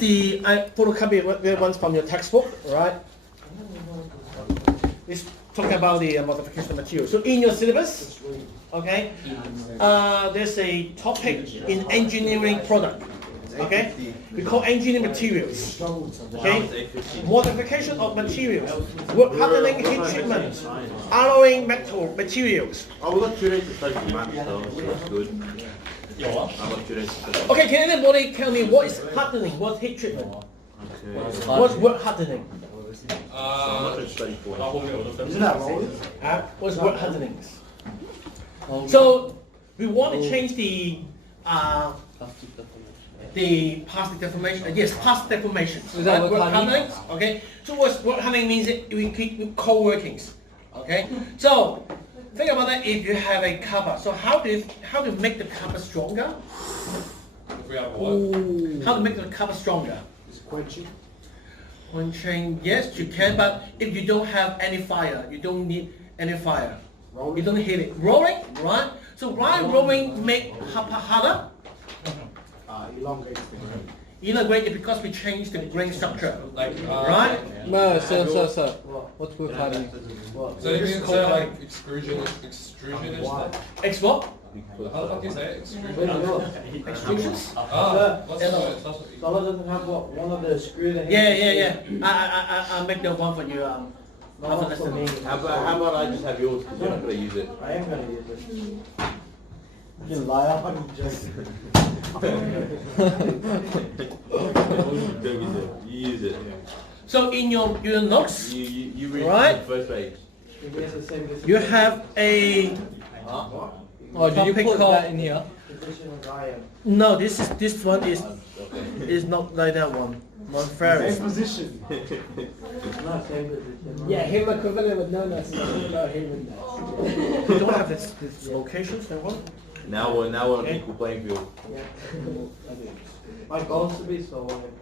The photocopy ones from your textbook, right? It's talking about the modification of material. So in your syllabus, okay, there's a topic in engineering product. Okay, we call engineering materials. Okay, modification of materials, work hardening, heat treatment, alloying metal materials. Oh, we got 2 days to study math, so that's good. Okay, can anybody tell me what is hardening? What's heat treatment? Okay. What's work hardening? I'm not going to study for it. Isn't that wrong? What's work hardening? So we want to change the plastic deformation. Yes, plastic deformation. Is that work hardening? Okay. So what's work hardening means we keep co-workings. Okay. So think about that. If you have a cover, so how do you make the cover stronger? How to make the cover stronger? Quenching. Quenching, yes, you can, but if you don't have any fire, you don't need any fire. Rolling. You don't hit it. Rolling, right? So why rolling make harder? Elongate. Elongate it because we changed the grain structure, right? No, sir. What's work hardening? So you mean say like extrusionist? Ex what? How do you say it? Extrusions? Ah, what's the word? Dollar doesn't have one of the screws. Yeah. I'll make that one for you. After lesson. How about I just have yours because you're not going to use it? I am going to use it. You liar. I'm just. Don't use it. You use it. So in your notes, You read right? the first page. You have a Oh, did you put that in here? no. This one is not like that one. Not fair. Same position. No, same position. Yeah, him equivalent with no nuts. No, him with nuts. You don't have this locations. That one. Now we're on an equal playing field. My goal is to be so one.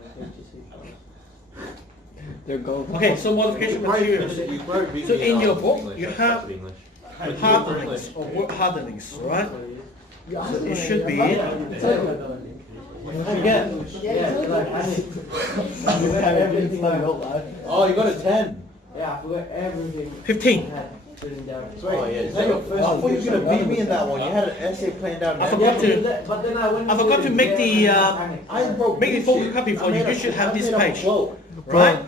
They're gold. Okay, so modification materials. So in your book, you have hardenings or work hardenings, right? So it should be. Yeah. Oh, you got a 10. Yeah, I forgot everything. 15. Oh, yeah. I thought you were going to beat me in that one. You had an essay planned out. I forgot to make the photocopy for you. You should have this page, right?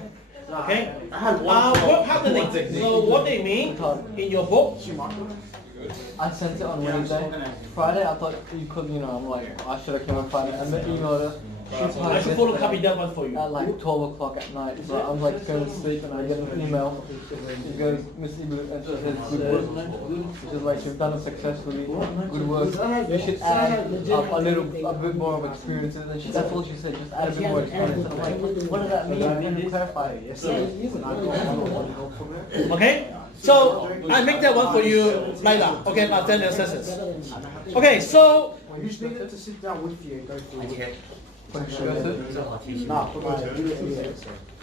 Okay. Work hardening. So what they mean in your book? I sent it on Wednesday. Friday, I thought you could, I'm like, I should have come on Friday. I emailed her. I should photocopy that one for you. At like 12 o'clock at night. So I was like going to sleep and I get an email. It goes, Miss Ibu, and she says, good work. She's like, you've done it successfully. Good work. You should add a bit more of experiences. And that's all she said, just add a bit more experience. And I'm like, what does that mean? I didn't clarify it. Okay. So I make that one for you later. Okay, after the sessions. Okay, so You just need it to sit down with you and go through it.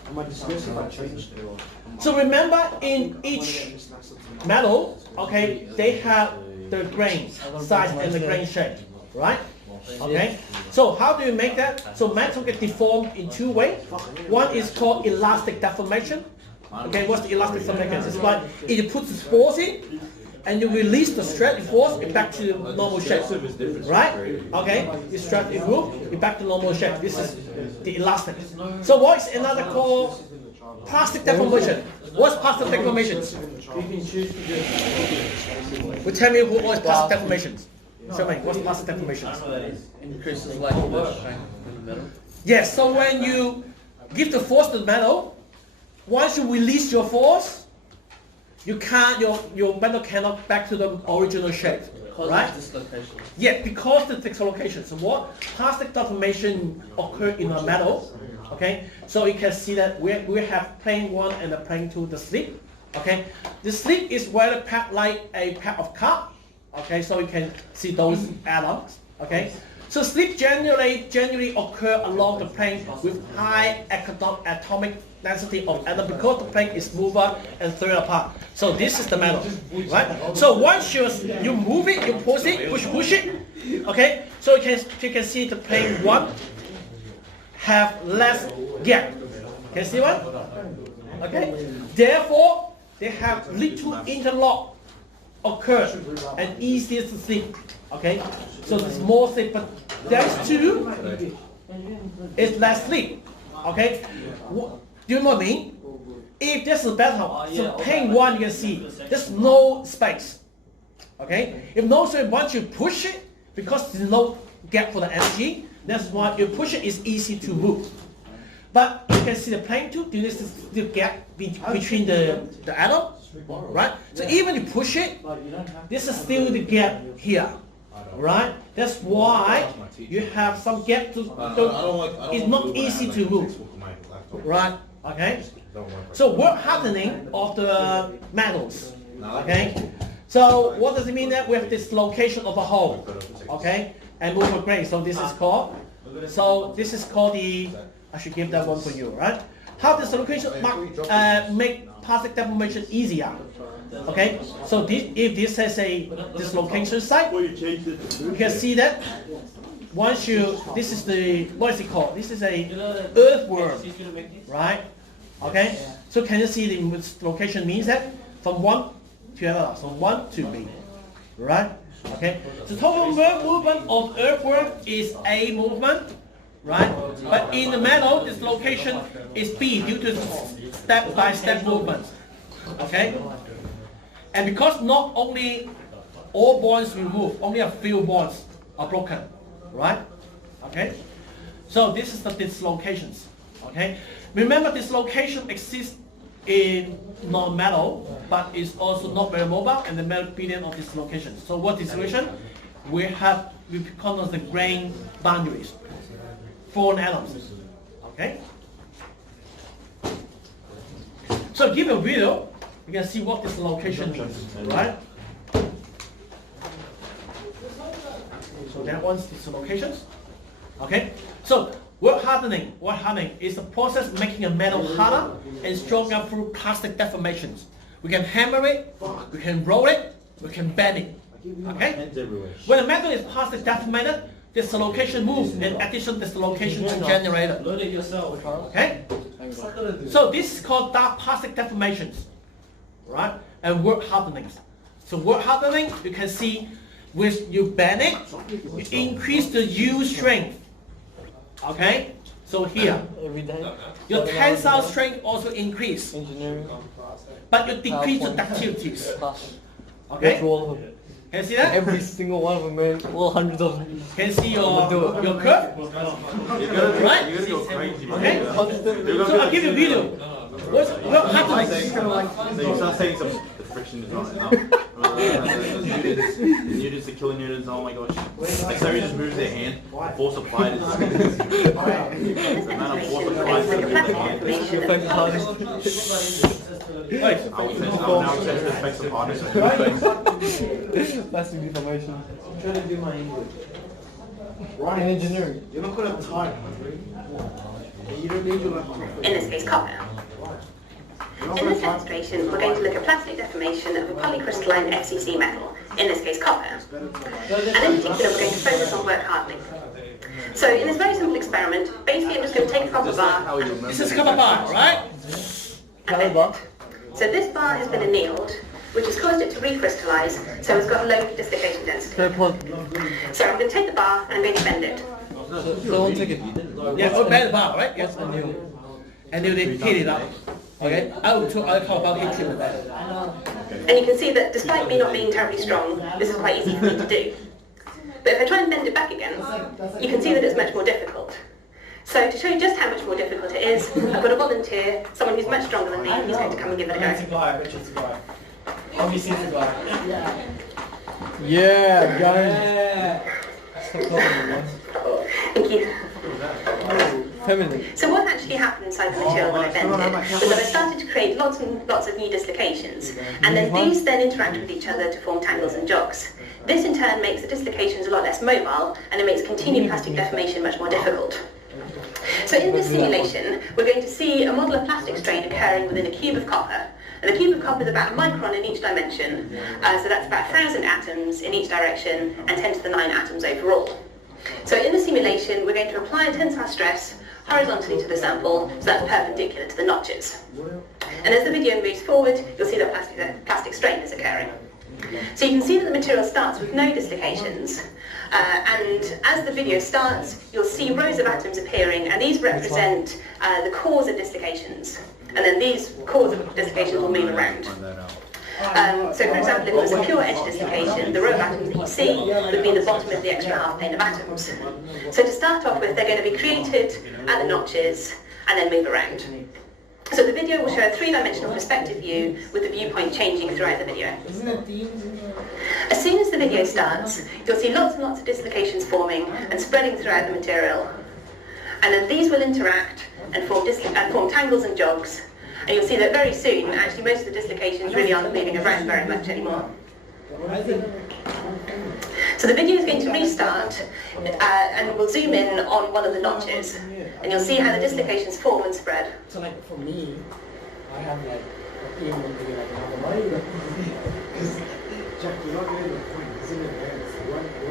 Am I discussing if I changed it or? so remember in each metal, okay, they have the grain size and the grain shape, right? Okay. So how do you make that? So metal get deformed in 2 ways. One is called elastic deformation. Okay, what's the elastic deformation? It's like it puts the force in, and you release the stretch force back to the normal shape, right? Okay, you stretch it move it back to normal shape. This is the elastic. So what is another called plastic deformation? What's plastic deformation? Well, tell me what is plastic deformation. Show me what's plastic deformation. Increases like the strength in the middle. Yes. So when you give the force to the metal, once you release your force, you can't, your metal cannot back to the original shape, right? Yeah, because the dislocation. So what plastic deformation occur in a metal? Okay, so you can see that we have plane 1 and the plane 2, the slip. Okay, the slip is where the pack like a pack of cards. Okay, so you can see those atoms. Okay, so slip generally occur along the plane with high atomic density of atom because the plane is mover and thrown apart. So this is the metal, right? So once you move it, you push it, push it. Okay, so you can see the plane 1 have less gap. Can you see what? Okay. Therefore, they have little interlock occur and easier to slip. Okay. So it's more slip, but there's two. It's less slip. Okay. Do you know what I mean? If this is better, so pane one you can see there's no space. Okay. If no space, once you push it, because there's no gap for the energy, that's why you push it is easy to move. But you can see the plane too. This is the gap between the atom, right? So even you push it, this is still the gap here, right? That's why you have some gap to. It's not easy to move, right? Okay. So work hardening of the metals. Okay. So what does it mean that we have dislocation of a hole? Okay. And movement grade. So this is called. So this is called the. I should give that one for you, right? How dislocation make plastic deformation easier? Okay. So if this has a dislocation site, you can see that. Once you, this is the, what is it called? This is a earthworm, right? Okay. So can you see the dislocation means that from one to another, so one to B, right? Okay. So total movement of earthworm is A movement, right? But in the metal, dislocation is B due to step-by-step movement. Okay. And because not only all bonds will move, only a few bonds are broken, right? Okay. So this is the dislocations. Okay. Remember, dislocation exists in non-metal, but it's also not very mobile, and the metal billion of dislocation. So what dislocation? We call the grain boundaries, 4 atoms. Okay. So give a video, you can see what dislocation means, right? So that one's dislocations. Okay. So work hardening. Work hardening is a process making a metal harder and stronger through plastic deformations. We can hammer it, we can roll it, we can bend it. Okay? When a metal is plastic deformated, dislocation moves and additional dislocation is generated. Okay? So this is called dark plastic deformations. Right? And work hardening. So work hardening, you can see with you bend it, you increase the yield strength. Okay? So here, your tensile strength also increase, but you decrease the ductilities. Okay? Can you see that? Every single one of them, man. Well, hundreds of them. Can you see your curve? Right? Okay? So I'll give you a video. What happens? So you start saying some the friction is on it now. Newtons to kilonewtons, oh my gosh. Like somebody just moves their hand, force applied is the amount of force applied to move their hand. Right. I would say now it affects the hardness of the face. Plastic deformation. I'm trying to do my English. In engineering. You're not going to have time. You don't need to have In this case, copper. In this demonstration, we're going to look at plastic deformation of a polycrystalline FCC metal, in this case copper. And in particular, we're going to focus on work hardening. So in this very simple experiment, basically I'm just going to take a copper bar. This is copper bar, right? So this bar has been annealed, which has caused it to recrystallize, so it's got a low dislocation density. So I'm going to take the bar and I'm going to bend it. So don't take it. Yeah, oh, bend the bar, right? Yes. And you heat it up. Okay? I'll talk about heating the bed. And you can see that despite me not being terribly strong, this is quite easy for me to do. But if I try and bend it back again, you can see that it's much more difficult. So to show you just how much more difficult it is, I've got a volunteer, someone who's much stronger than me, who's going to come and give it a go. Richard's a guy. Obviously it's a guy. Yeah, guys. Thank you. Feminine. So what actually happened inside the material when I bent it was that I started to create lots and lots of new dislocations, and then these then interact with each other to form tangles and jogs. This in turn makes the dislocations a lot less mobile, and it makes continued plastic deformation much more difficult. So in this simulation, we're going to see a model of plastic strain occurring within a cube of copper. And the cube of copper is about a micron in each dimension, so that's about 1,000 atoms in each direction, and 10 to the 9 atoms overall. So in the simulation, we're going to apply a tensile stress horizontally to the sample, so that's perpendicular to the notches. And as the video moves forward, you'll see that plastic strain is occurring. So you can see that the material starts with no dislocations, and as the video starts, you'll see rows of atoms appearing, and these represent the cores of dislocations. And then these cores of dislocations will move around. So for example, if it was a pure edge dislocation, the row of atoms that you see would be the bottom of the extra half plane of atoms. So to start off with, they're going to be created at the notches and then move around. So the video will show a three-dimensional perspective view with the viewpoint changing throughout the video. As soon as the video starts, you'll see lots and lots of dislocations forming and spreading throughout the material. And then these will interact and form tangles and jogs. And you'll see that very soon, actually most of the dislocations really aren't moving around very much anymore. So the video is going to restart, and we'll zoom in on one of the notches, and you'll see how the dislocations form and spread. So like for me, I have like a team would be like Jack, you're not getting the point, isn't it?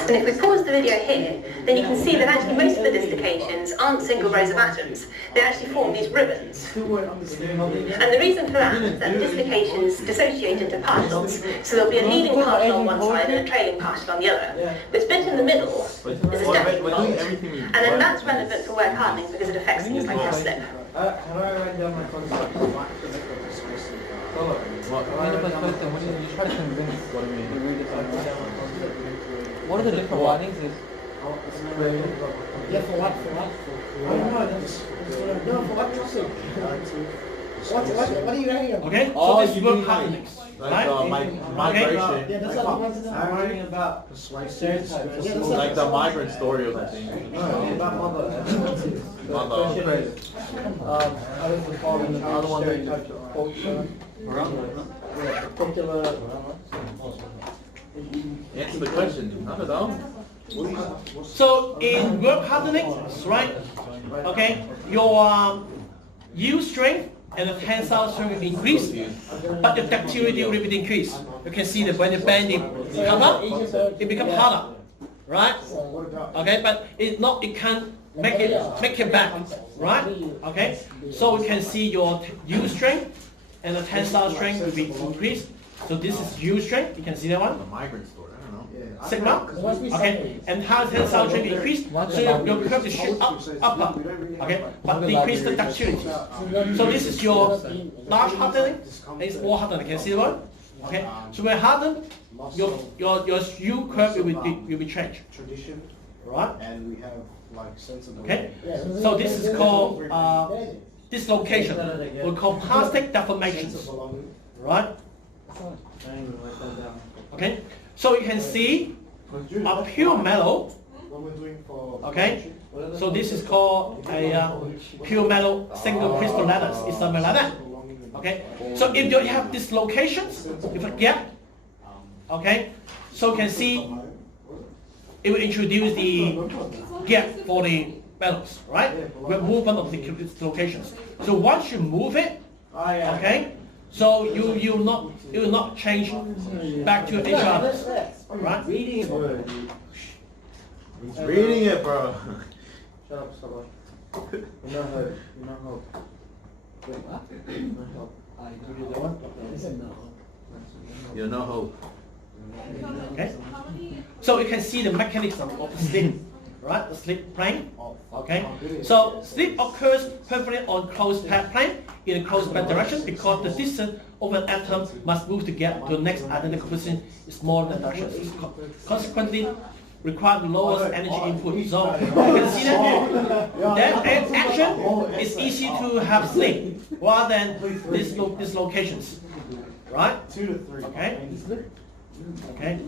And if we pause the video here, then you can see that actually most of the dislocations aren't single rows of atoms. They actually form these ribbons. And the reason for that is that the dislocations dissociate into particles. So there'll be a leading particle on one side and a trailing particle on the other. But split in the middle is a static fault. And then that's relevant for work hardening because it affects things like cross slip. Can I write down my concept? What are the different warnings? Yeah, for what? I don't know. No, for what topic? What are you writing about? Okay, so this is work hardening, right? Migration. Yeah, that's what I wanted to know. I'm writing about persuasive. Like the migrant story or something. No, about mother. Mother. I was recalling the other one that you particular. Answer the question. I don't know. So in work hardening, right? Okay, your yield strength and the tensile strength will increase, but the ductility will be decreased. You can see that when you bend it come up, it becomes harder, right? Okay, but it can't make it back, right? Okay, so you can see your yield strength and the tensile strength will be increased. So this is yield strength. You can see that one. The migrant story. I don't know. Sigma, okay, and how tensile strength increase, so your curve is shoot up, okay, but decrease the ductility. So this is your large hardening, and it's more hardening. Can you see the one? Okay, so when hardened, your U curve will be changed, right? And we have like sensible. Okay, so this is called dislocation. We call plastic deformations, right? Okay, so you can see a pure metal. Okay, so this is called a pure metal single crystal lattice. It's something like that. Okay, so if you have dislocations, if a gap, okay, so you can see it will introduce the gap for the metals, right? Movement of the dislocations. So once you move it, okay. So you will not change back to each other, right? Reading it, bro. He's reading it, bro. Shut up, stop it. You're not hope. You're not hope. Wait, what? You're not hope. I give you the one? You're no hope. Okay. So you can see the mechanism of the slip, right? The slip plane. Okay. So slip occurs perfectly on closed pad plane in a closed pad direction because the distance of an atom must move to get to the next identical position is smaller than direction. Consequently, require the lowest energy input. So you can see that action is easy to have slip rather than dislocations, right? 2 to 3. Okay. Okay.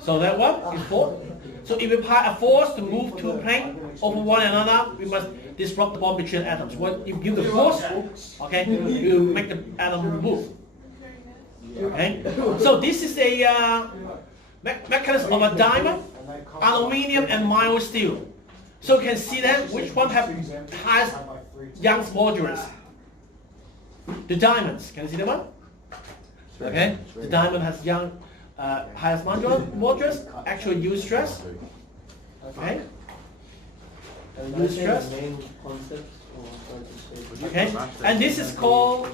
So that one is force. So if we apply a force to move two planes over one another, we must disrupt the bond between atoms. When you give the force, okay, you make the atom move. Okay. So this is a mechanism of a diamond, aluminium, and mild steel. So you can see that which one has highest Young's modulus. The diamonds. Can you see that one? Okay. The diamond has highest modulus, actual yield stress. Okay. use stress. Main concepts or Okay, and this is called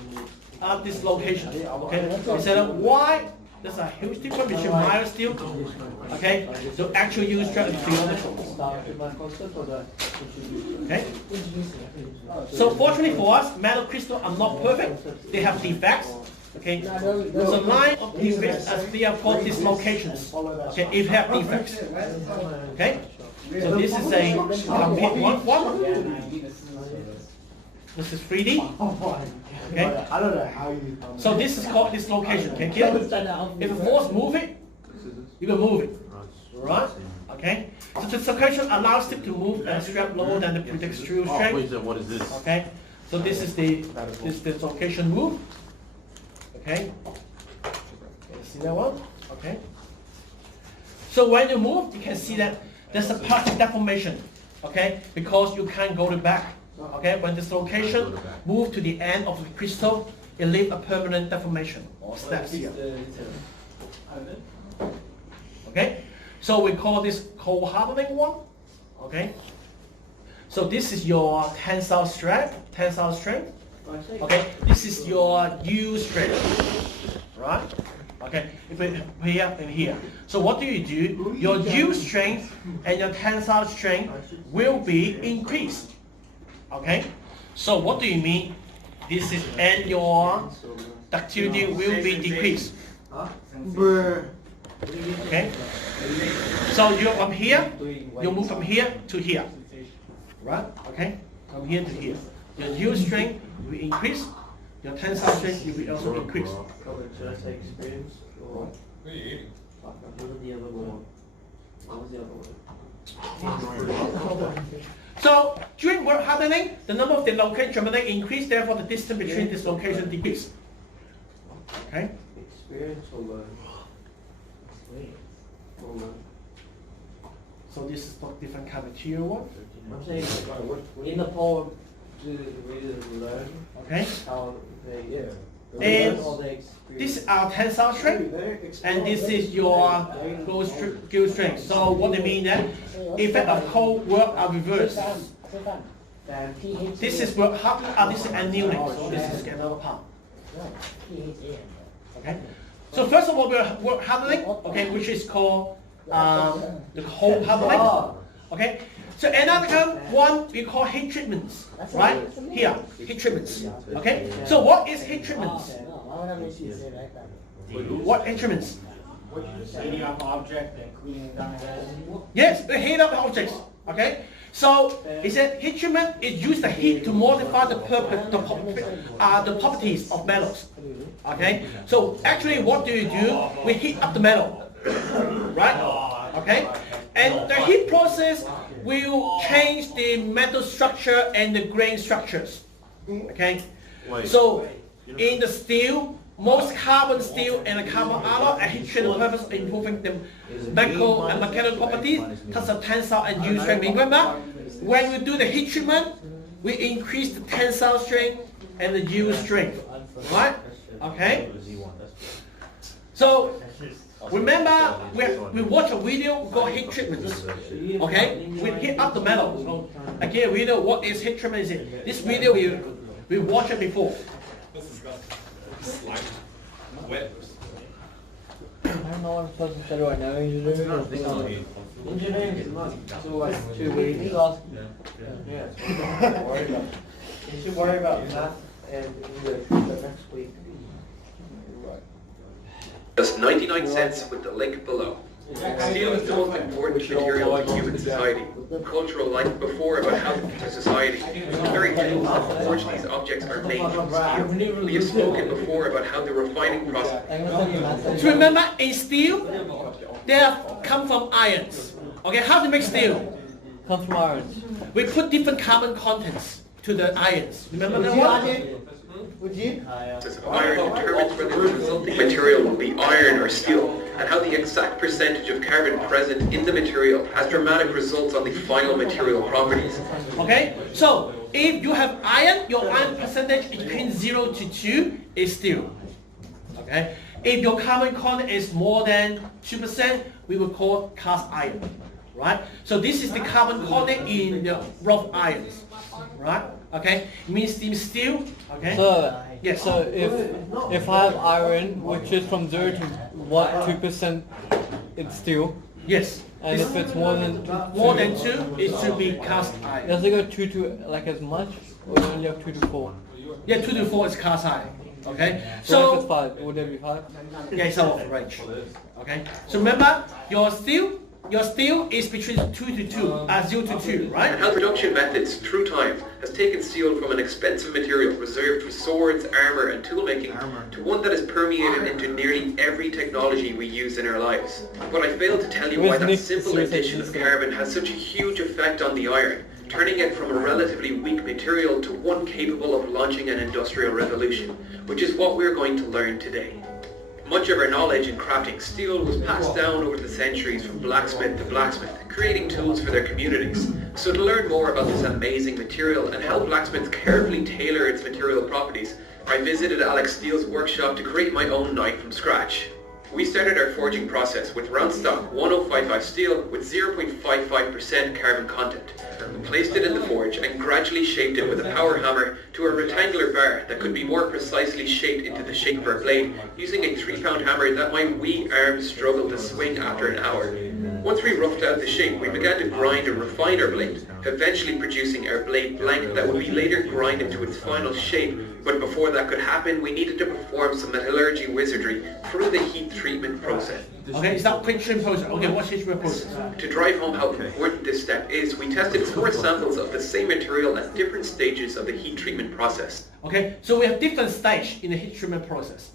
dislocation. Okay, we said why there's a huge difference between mild steel. Okay, so actual use stress and theoretical. Okay, so fortunately for us, metal crystals are not perfect. They have defects. Okay, so line of defects as they are called dislocations. Okay, if they have defects. Okay, so this is a complete one. This is 3D. Okay. I don't know how you. So this is called dislocation. Okay, if a force move it, you can move it. Right? Okay. So dislocation allows it to move a strap lower than the predicted strength. What is this? Okay. So this is the dislocation move. Okay. You see that one? Okay. So when you move, you can see that there's a partial deformation. Okay, because you can't go back. Okay, when dislocation move to the end of the crystal, it leaves a permanent deformation or steps here. Okay, so we call this cold hardening one. Okay, so this is your tensile strength. Okay, this is your yield strength, right? Okay, if we here and here. So what do? Your yield strength and your tensile strength will be increased. Okay, so what do you mean? This is and your ductility will be decreased. Okay, so you're from here, you move from here to here, right? Okay, from here to here. Your yield strength will increase, your tensile strength will also increase. Should I say experience or What are you eating? what was the other one? What was the other one? So during work hardening, the number of dislocation germinate increase, therefore the distance between dislocation decrease. Okay? Experience or learn? Or learn? So this is not different kind of material one. I'm saying in the poem, do the readers learn Okay? how they And learn or they experience? this is our tensile strength, and this is your gill strength. So what they mean that effect of cold work are reversed. This is work hardening, this is annealing. So this is another part. Okay. So first of all, we're work hardening, okay, which is called the cold hardening. Okay. So another one we call heat treatments, right? Here, heat treatments. Okay. So what is heat treatments? What heat treatments? Heating up object and cooling it down. Yes, the heat up objects. Okay. So it said heat treatment is used the heat to modify the properties of metals. Okay. So actually, what do? We heat up the metal, right? Okay. And the heat process will change the metal structure and the grain structures. Okay. So in the steel, most carbon steel and carbon alloy are heat treated purpose of improving the mechanical properties, such as tensile and yield strength. Remember, when we do the heat treatment, we increase the tensile strength and the yield strength. Right? Okay. So remember, we watch a video called heat treatments. Okay, we heat up the metal. So again, we know what is heat treatment. Is this video we watched it before. This is slimy. Wet. I don't know what I'm supposed to say right now. Engineering. So like 2 weeks. Yeah. You should worry about math and English the next week. Just 99 cents with the link below. Steel is the most important material in human society. Cultural life before about how to society. Very little. Unfortunately, these objects are made from steel. We have spoken before about how the refining process. So remember, in steel, they have come from irons. Okay, how to make steel? Comes from irons. We put different carbon contents to the irons. Remember that one? Would you? Iron determines whether the resulting material will be iron or steel, and how the exact percentage of carbon present in the material has dramatic results on the final material properties. Okay, so if you have iron, your iron percentage between 0 to 2 is steel. Okay, if your carbon content is more than 2%, we will call cast iron. right? So this is the carbon content in the rough irons, right? Okay, it means steam steel. Okay. So yes. So if I have iron which is from 0 to 2%, it's steel. Yes. And if it's more than 2, it should be cast iron. Does it go 2 to like as much, or you only have 2 to 4? Yeah, 2 to 4 is cast iron. Okay. So if it's 5, would there be 5? Yeah, it's out of range. Okay. So remember, your steel is between 2 to 2, 0 to 2, right? And how production methods through time has taken steel from an expensive material reserved for swords, armour and toolmaking to one that is permeated into nearly every technology we use in our lives. But I failed to tell you why that simple addition of carbon has such a huge effect on the iron, turning it from a relatively weak material to one capable of launching an industrial revolution, which is what we're going to learn today. Much of our knowledge in crafting steel was passed down over the centuries from blacksmith to blacksmith, creating tools for their communities. So to learn more about this amazing material and how blacksmiths carefully tailor its material properties, I visited Alex Steele's workshop to create my own knife from scratch. We started our forging process with round stock 1055 steel with 0.55% carbon content. We placed it in the forge and gradually shaped it with a power hammer to a rectangular bar that could be more precisely shaped into the shape of our blade using a 3-pound hammer that my wee arms struggled to swing after an hour. Once we roughed out the shape, we began to grind and refine our blade, eventually producing our blade blank that would be later grinded to its final shape. But before that could happen, we needed to perform some metallurgy wizardry through the heat treatment process. Okay, is that heat treatment process? Okay, what's heat treatment process? To drive home how important this step is, we tested 4 samples of the same material at different stages of the heat treatment process. Okay, so we have different stages in the heat treatment process.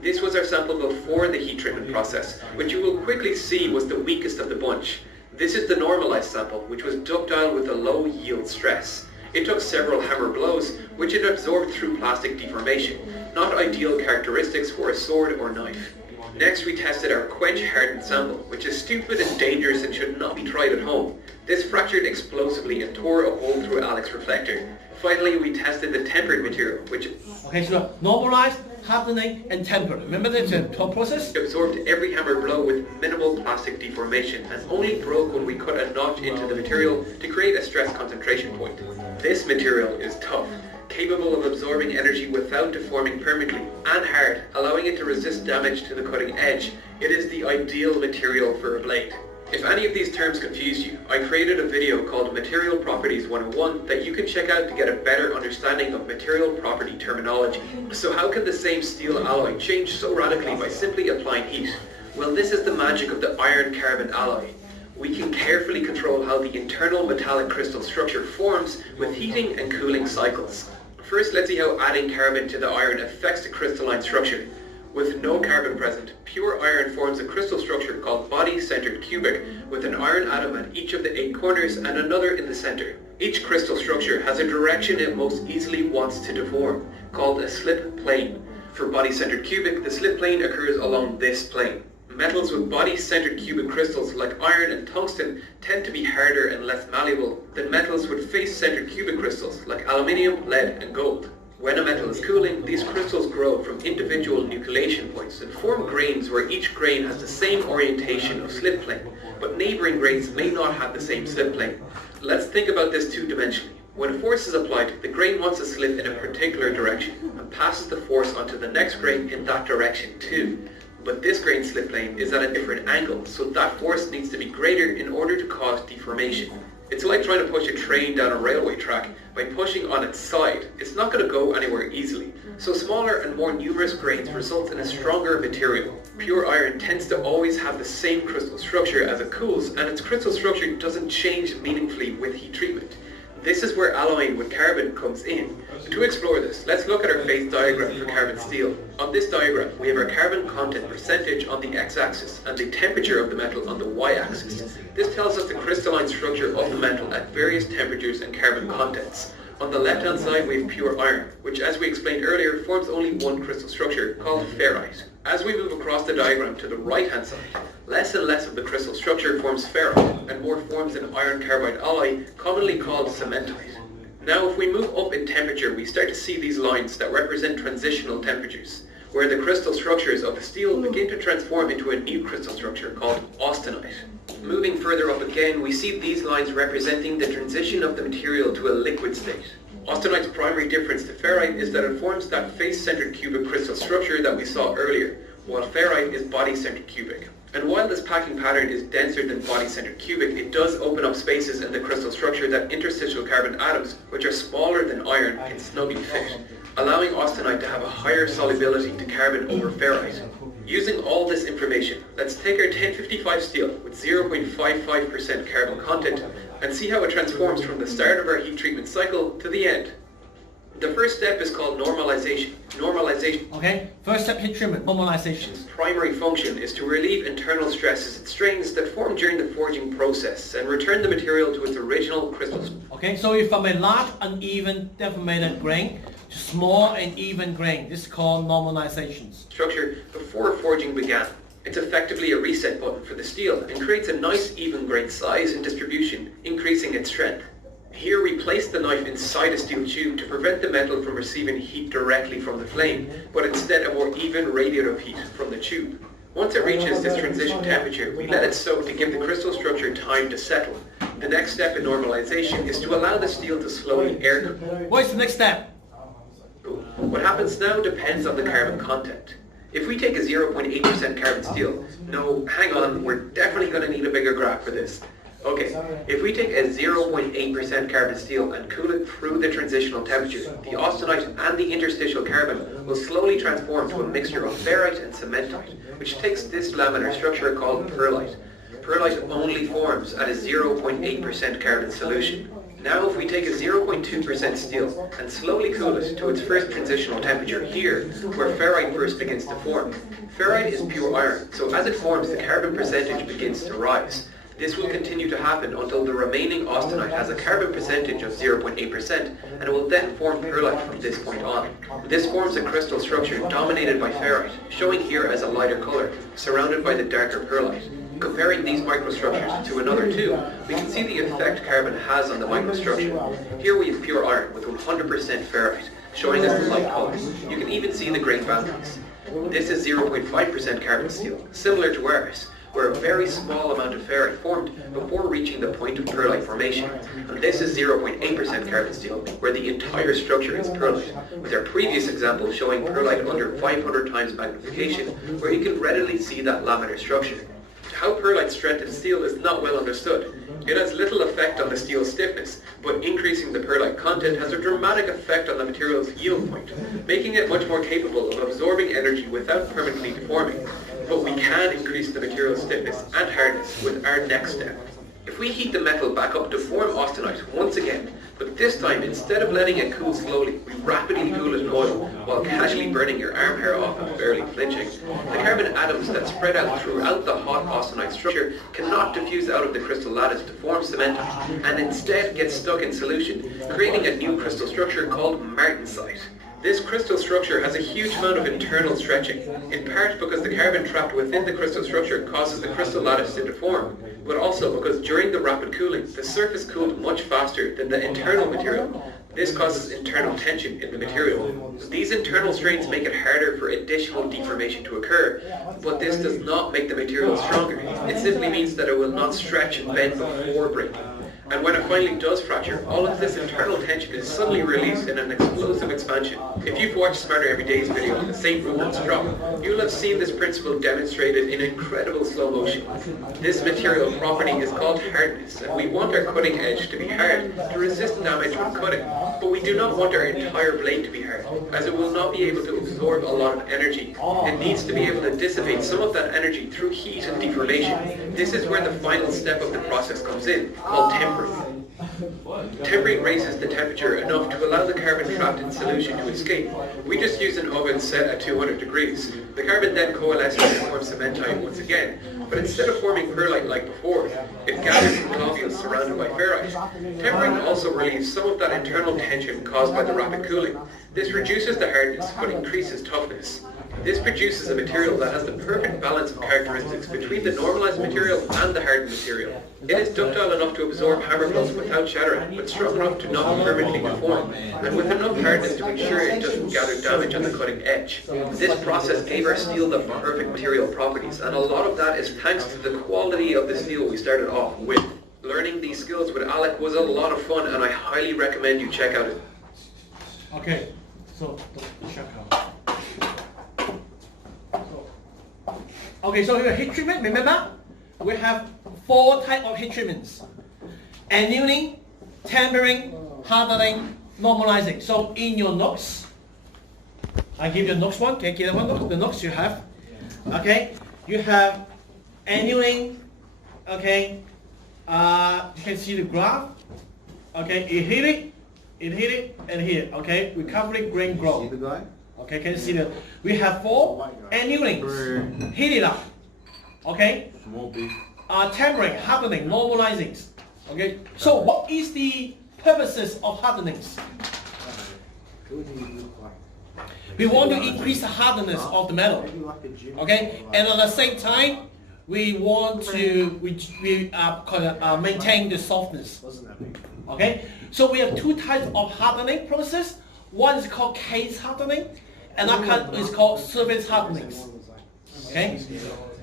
This was our sample before the heat treatment process, which you will quickly see was the weakest of the bunch. This is the normalized sample, which was ductile with a low yield stress. It took several hammer blows, which it absorbed through plastic deformation, not ideal characteristics for a sword or knife. Next we tested our quench-hardened sample, which is stupid and dangerous and should not be tried at home. This fractured explosively and tore a hole through Alex's reflector. Finally we tested the tempered material, which okay, so normalized, hardening and tempered. Remember the process? absorbed every hammer blow with minimal plastic deformation and only broke when we cut a notch into the material to create a stress concentration point. This material is tough, capable of absorbing energy without deforming permanently, and hard, allowing it to resist damage to the cutting edge. It is the ideal material for a blade. If any of these terms confused you, I created a video called Material Properties 101 that you can check out to get a better understanding of material property terminology. So how can the same steel alloy change so radically by simply applying heat? Well, this is the magic of the iron-carbon alloy. We can carefully control how the internal metallic crystal structure forms with heating and cooling cycles. First, let's see how adding carbon to the iron affects the crystalline structure. With no carbon present, pure iron forms a crystal structure called body-centered cubic with an iron atom at each of the 8 corners and another in the center. Each crystal structure has a direction it most easily wants to deform, called a slip plane. For body-centered cubic, the slip plane occurs along this plane. Metals with body-centered cubic crystals like iron and tungsten tend to be harder and less malleable than metals with face-centered cubic crystals like aluminium, lead and gold. When a metal is cooling, these crystals grow from individual nucleation points and form grains where each grain has the same orientation of slip plane, but neighbouring grains may not have the same slip plane. Let's think about this two-dimensionally. When a force is applied, the grain wants to slip in a particular direction and passes the force onto the next grain in that direction too. But this grain slip plane is at a different angle, so that force needs to be greater in order to cause deformation. It's like trying to push a train down a railway track by pushing on its side. It's not going to go anywhere easily. So smaller and more numerous grains result in a stronger material. Pure iron tends to always have the same crystal structure as it cools, and its crystal structure doesn't change meaningfully with heat treatment. This is where alloying with carbon comes in. To explore this, let's look at our phase diagram for carbon steel. On this diagram, we have our carbon content percentage on the x-axis and the temperature of the metal on the y-axis. This tells us the crystalline structure of the metal at various temperatures and carbon contents. On the left-hand side, we have pure iron, which, as we explained earlier, forms only one crystal structure called ferrite. As we move across the diagram to the right-hand side, less and less of the crystal structure forms ferrite, and more forms an iron carbide alloy, commonly called cementite. Now, if we move up in temperature, we start to see these lines that represent transitional temperatures. where the crystal structures of the steel begin to transform into a new crystal structure called austenite. Moving further up again, we see these lines representing the transition of the material to a liquid state. Austenite's primary difference to ferrite is that it forms that face-centered cubic crystal structure that we saw earlier, while ferrite is body-centered cubic. And while this packing pattern is denser than body-centered cubic, it does open up spaces in the crystal structure that interstitial carbon atoms, which are smaller than iron, can snugly fit, allowing austenite to have a higher solubility to carbon over ferrite. Using all this information, let's take our 1055 steel with 0.55% carbon content and see how it transforms from the start of our heat treatment cycle to the end. The first step is called normalization. Okay, first step heat treatment, normalization. Its primary function is to relieve internal stresses and strains that form during the forging process and return the material to its original crystals. Okay, so if from a large, uneven, deformated grain to small and even grain, this is called normalization. Structure before forging began. It's effectively a reset button for the steel and creates a nice even grain size and distribution, increasing its strength. Here we place the knife inside a steel tube to prevent the metal from receiving heat directly from the flame, but instead a more even radiative heat from the tube. Once it reaches this transition temperature, we let it soak to give the crystal structure time to settle. The next step in normalization is to allow the steel to slowly air cool. What's the next step? What happens now depends on the carbon content. If we take a 0.8% carbon steel, no, hang on, we're definitely going to need a bigger graph for this. Okay, if we take a 0.8% carbon steel and cool it through the transitional temperature, the austenite and the interstitial carbon will slowly transform to a mixture of ferrite and cementite, which takes this laminar structure called pearlite. Pearlite only forms at a 0.8% carbon solution. Now if we take a 0.2% steel and slowly cool it to its first transitional temperature here, where ferrite first begins to form. Ferrite is pure iron, so as it forms the carbon percentage begins to rise. This will continue to happen until the remaining austenite has a carbon percentage of 0.8% and it will then form pearlite from this point on. This forms a crystal structure dominated by ferrite, showing here as a lighter colour, surrounded by the darker pearlite. Comparing these microstructures to another tube, we can see the effect carbon has on the microstructure. Here we have pure iron with 100% ferrite, showing us the light colour. You can even see the grain boundaries. This is 0.5% carbon steel, similar to ours, where a very small amount of ferrite formed before reaching the point of pearlite formation. And this is 0.8% carbon steel, where the entire structure is pearlite, with our previous example showing pearlite under 500 times magnification, where you can readily see that laminar structure. How pearlite strengthens steel is not well understood. It has little effect on the steel's stiffness, but increasing the pearlite content has a dramatic effect on the material's yield point, making it much more capable of absorbing energy without permanently deforming. But we can increase the material's stiffness and hardness with our next step. If we heat the metal back up to form austenite once again, but this time instead of letting it cool slowly, we rapidly cool it in oil while casually burning your arm hair off and barely flinching. The carbon atoms that spread out throughout the hot austenite structure cannot diffuse out of the crystal lattice to form cementite and instead get stuck in solution, creating a new crystal structure called martensite. This crystal structure has a huge amount of internal stretching, in part because the carbon trapped within the crystal structure causes the crystal lattice to deform, but also because during the rapid cooling, the surface cooled much faster than the internal material. This causes internal tension in the material. These internal strains make it harder for additional deformation to occur, but this does not make the material stronger. It simply means that it will not stretch and bend before breaking. And when it finally does fracture, all of this internal tension is suddenly released in an explosive expansion. If you've watched Smarter Everyday's video on the St. Rubens drop, you'll have seen this principle demonstrated in incredible slow motion. This material property is called hardness, and we want our cutting edge to be hard to resist damage when cutting, but we do not want our entire blade to be hard, as it will not be able to absorb a lot of energy. It needs to be able to dissipate some of that energy through heat and deformation. This is where the final step of the process comes in, called tempering. Tempering raises the temperature enough to allow the carbon trapped in solution to escape. We just use an oven set at 200 degrees. The carbon then coalesces to form cementite once again, but instead of forming pearlite like before, it gathers in globules surrounded by ferrite. Tempering also relieves some of that internal tension caused by the rapid cooling. This reduces the hardness but increases toughness. This produces a material that has the perfect balance of characteristics between the normalized material and the hardened material. It is ductile enough to absorb hammer blows without shattering, but strong enough to not permanently deform, and with enough hardness to ensure it doesn't gather damage on the cutting edge. This process gave our steel the perfect material properties, and a lot of that is thanks to the quality of the steel we started off with. Learning these skills with Alec was a lot of fun, and I highly recommend you check out it. Okay, so check out. Okay, so here heat treatment, remember? We have 4 types of heat treatments. Annealing, tempering, hardening, normalizing. So in your notes, I give you notes one, okay, give one note, the notes you have. Okay, you have annealing, okay, you can see the graph, okay, you hit it, and here, okay, recovery, grain growth. Okay, can you see that? We have 4 annealings, heat it up, okay, tempering, hardening, normalizing, okay. So what is the purposes of hardenings? We want to increase the hardness of the metal, okay, and at the same time, we want to maintain the softness, okay. So we have 2 types of hardening process. One is called case hardening, another is called surface hardening. Okay,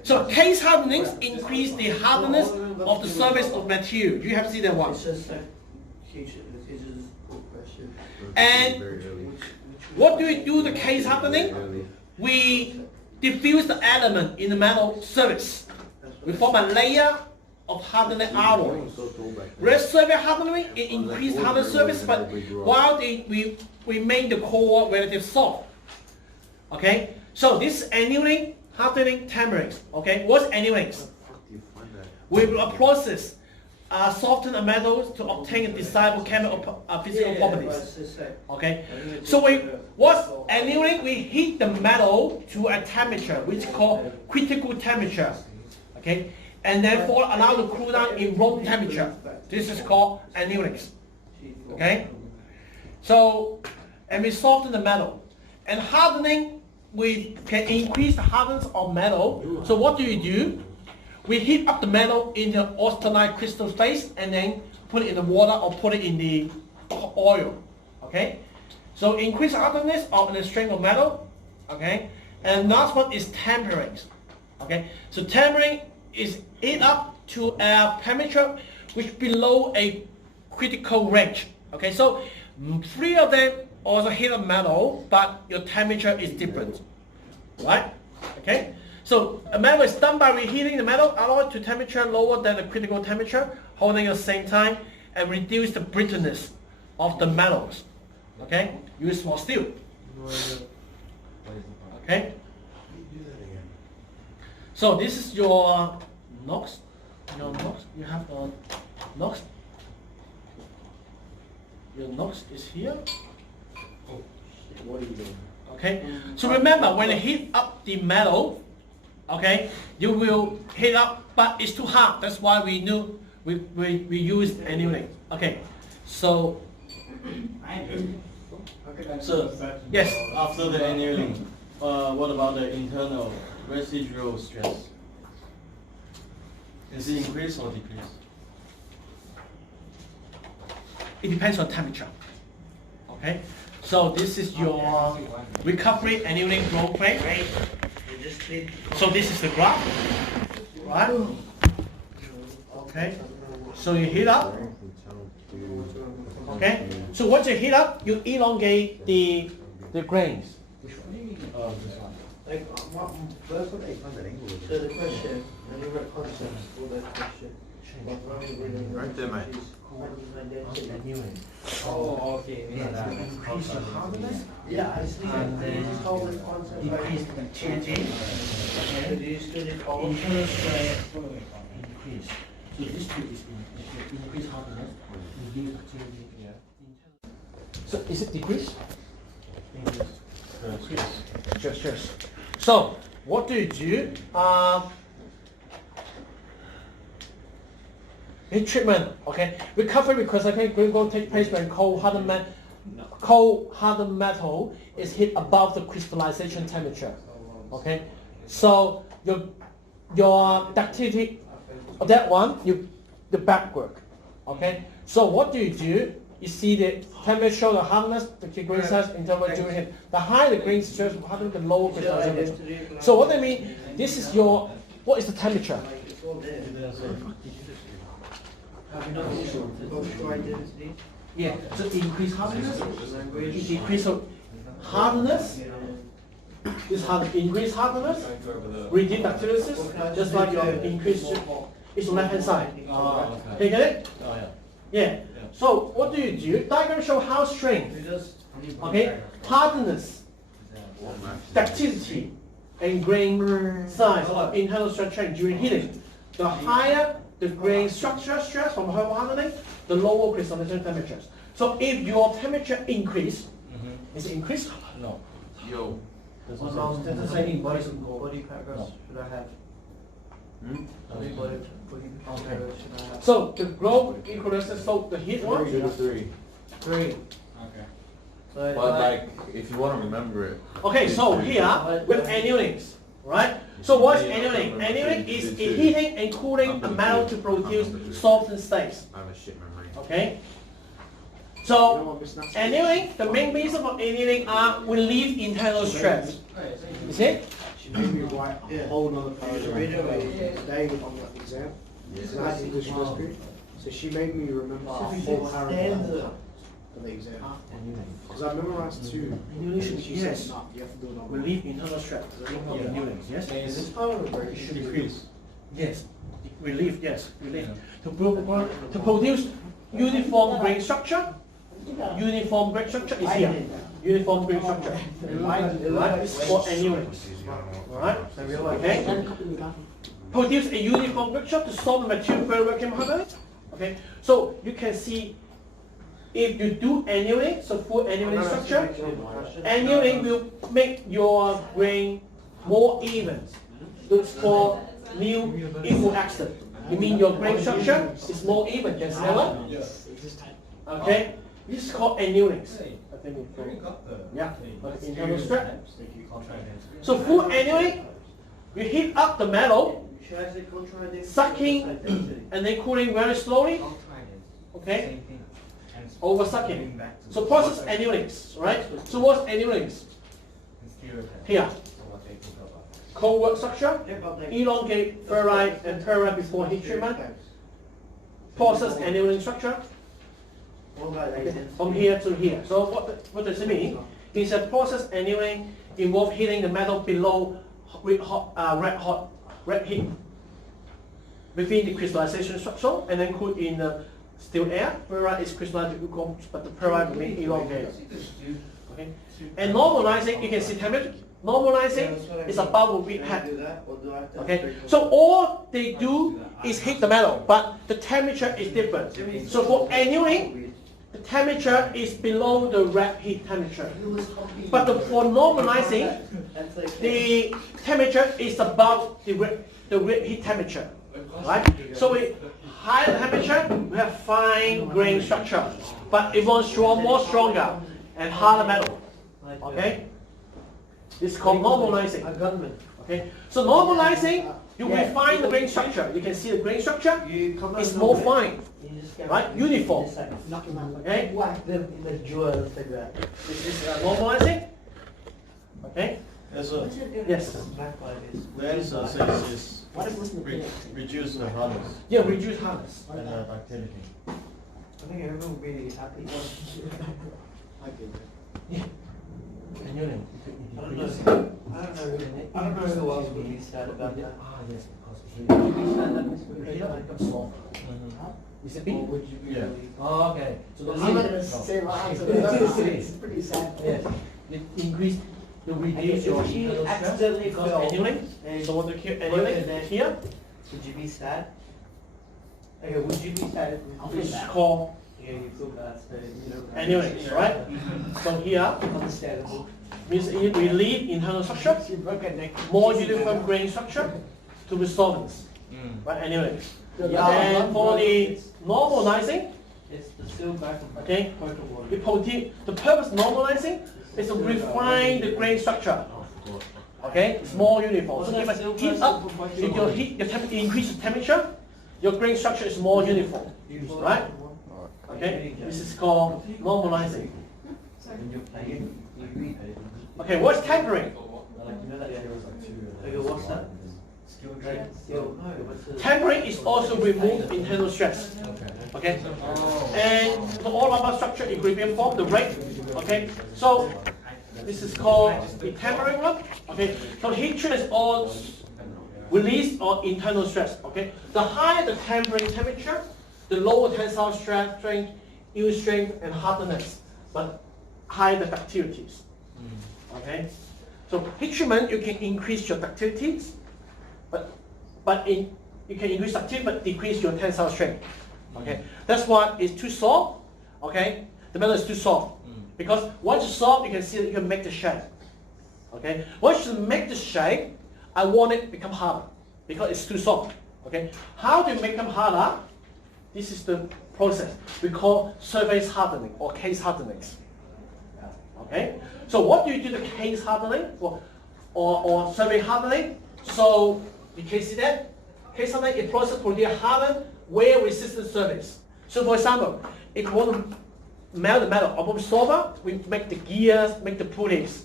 so case hardenings increase the hardness of the surface of material. You have seen that one. And what do we do the case hardening? We diffuse the element in the metal surface. We form a layer of hardened alloy. Whereas surface hardening, it increased hardened surface, but while we make the core relatively soft. Okay, so this annealing, hardening, tempering. Okay, what's annealing? We will process soften a metal to obtain desirable chemical physical properties. Okay, so what's annealing? We heat the metal to a temperature which is called critical temperature. Okay, and therefore allow to cool down in room temperature. This is called annealing. Okay, so and we soften the metal. And hardening, we can increase the hardness of metal. So what do? We heat up the metal in the austenite crystal phase and then put it in the water or put it in the oil. Okay, so increase hardness of the strength of metal. Okay, and last one is tempering. Okay, so tempering is heat up to a temperature which below a critical range. Okay, so 3 of them also heat up metal, but your temperature is different, right? Okay, so a metal is done by reheating the metal alloy to temperature lower than the critical temperature, holding at the same time, and reduce the brittleness of the metals. Okay, used for steel. Okay, so this is your NOx. You have the NOx. Your NOx is here. What are you doing? Okay, so remember when you heat up the metal, okay, you will heat up, but it's too hot. That's why we use annealing. Okay, so yes. After the annealing, what about the internal residual stress? Is it increase or decrease? It depends on temperature. Okay, so this is your recovery annealing growth rate. So this is the graph, right? Okay, so you heat up. Okay, so once you heat up, you elongate the grains. Like, so the question, and you wrote concepts for the question. Right there, mate. Oh, okay. Increase the hardness. Yeah, I see. And then decrease the changing. Do you still need column? Internal stress increase. So this two is increase hardness, reduce the changing. So is it decrease? Yes. So what do you do? Heat treatment, okay. Recovery because will take place when cold hardened metal is hit above the crystallization temperature. Okay, so your ductility of that one, the back work. Okay, so what do? You see the temperature, the hardness, the grain size, interval during heat. The higher the grain stress, the harder the lower crystallization temperature. So what I mean, this is your, what is the temperature? Yeah, so increase hardness, decrease hardness, this hard, increase hardness, reduce ductility, just like your increase, it's on the left hand side. Can you get it? Oh, yeah. Yeah. So what do? Diagram show how strength, okay, hardness, ductility, and grain size of internal stress change during heating. The higher the grain structure stress from hardening, the lower crystallization temperatures. So if your temperature increase, is it increased? No. Yo. Does any body paragraphs should I have? Body paragraphs should I have? So the growth equalizes, so the heat one? 2 to 3. 3. Okay. So But like, if you want to remember it. Okay, so here with annealings, right? So what's annealing? Annealing is heating and cooling a metal to produce softened states. I have a shit memory. Okay? So annealing, the main reason for annealing are relieve internal stress. You see? she made me write a whole nother paragraph today on that exam. So I had English first period. So she made me remember a whole paragraph for the exam. Because I memorized 2. And she Yes. said, no, you have to do another one. Relieve internal stress. Annealings, yes? Is this paragraph It should decrease. Yes. Relief, yes. Relief. To produce uniform grain structure. Uniform grain structure is here. Uniform grain structure. Right? For annealings. Alright? Okay? Produce a uniform grain structure to solve the material very working harmony. Okay? So you can see if you do annealing, so full annealing structure, annealing will make your grain more even. It's called new equal axis. You mean your grain structure is more even than smaller? Okay? This is called annealings. I think it's called, yeah, internal stress. So full annealing, you heat up the metal, sucking and then cooling very slowly. Okay? Over sucking. So process annealings, right? So what's annealings? Here. Cold work structure, elongate ferrite and perrite before heat treatment. Process annealing structure. From here to here. So what does it mean? It's a process annealing involve heating the metal below red heat within the crystallization structure and then cool in the still air. Ferrite is crystallized, but the perrite remains elongated. Okay. And normalizing, you can see temperature. Normalizing is about what we had. Okay. So all they do is heat the metal, but the temperature is different. So for annealing, the temperature is below the red heat temperature. But for normalizing, the temperature is above the red heat temperature. Right? So with higher temperature, we have fine grain structure. But it wants more stronger and harder metal. Okay? This is called normalizing. Okay? So normalizing, you refine the grain structure. You can see the grain structure is more fine. Right? Uniform. Okay? This is normalizing. Okay? Yes, sir. Yes. The answer says is reduce the hardness Yeah, reduce hardness. and activity. I think everyone will be happy. I did. Annealing. I don't know. I don't know who else would be sad about that. Ah, yes, because would you be sad that becomes soft? Is it big? Or would you be Yeah. really... Oh, okay. So I'm not going to say my answer. It's pretty sad. Yes. It increase, you reduce your If she internal stress accidentally because fell annealing. and So what the annealing here would you be sad? Okay, would you be sad if is called yeah, you feel bad, so you know. annealing, right? So here Understandable. means it relieve internal structure, more uniform grain structure to resolve right? Annealing. And for the normalizing, It's the seal back of okay, the purpose of normalizing is to refine the grain structure. Okay, it's more uniform. So if I heat up, if your increase the temperature, your grain structure is more uniform, right? Okay, this is called normalizing. Okay, what's tempering? Tempering is also remove internal stress. Okay, and the all about structure equilibrium form, the rate. Okay, so this is called the tempering one. Okay, so heat treatment is all release or internal stress. Okay, the higher the tempering temperature, the lower tensile strength, yield strength, and hardness, but higher the ductilities. Okay, so heat treatment you can increase your ductilities, you can increase ductility but decrease your tensile strength. Okay, that's why it's too soft. Okay, the metal is too soft because once it's soft, you can see that you can make the shape. Okay, once you make the shape, I want it to become harder because it's too soft. Okay, how do you make them harder? This is the process we call surface hardening or case hardening. Okay, so what do you do the case hardening or surface hardening? So you can see that case hardening is process for the hardened wear resistant surface. So for example, if you want to melt the metal above solver, we make the gears, make the pulleys,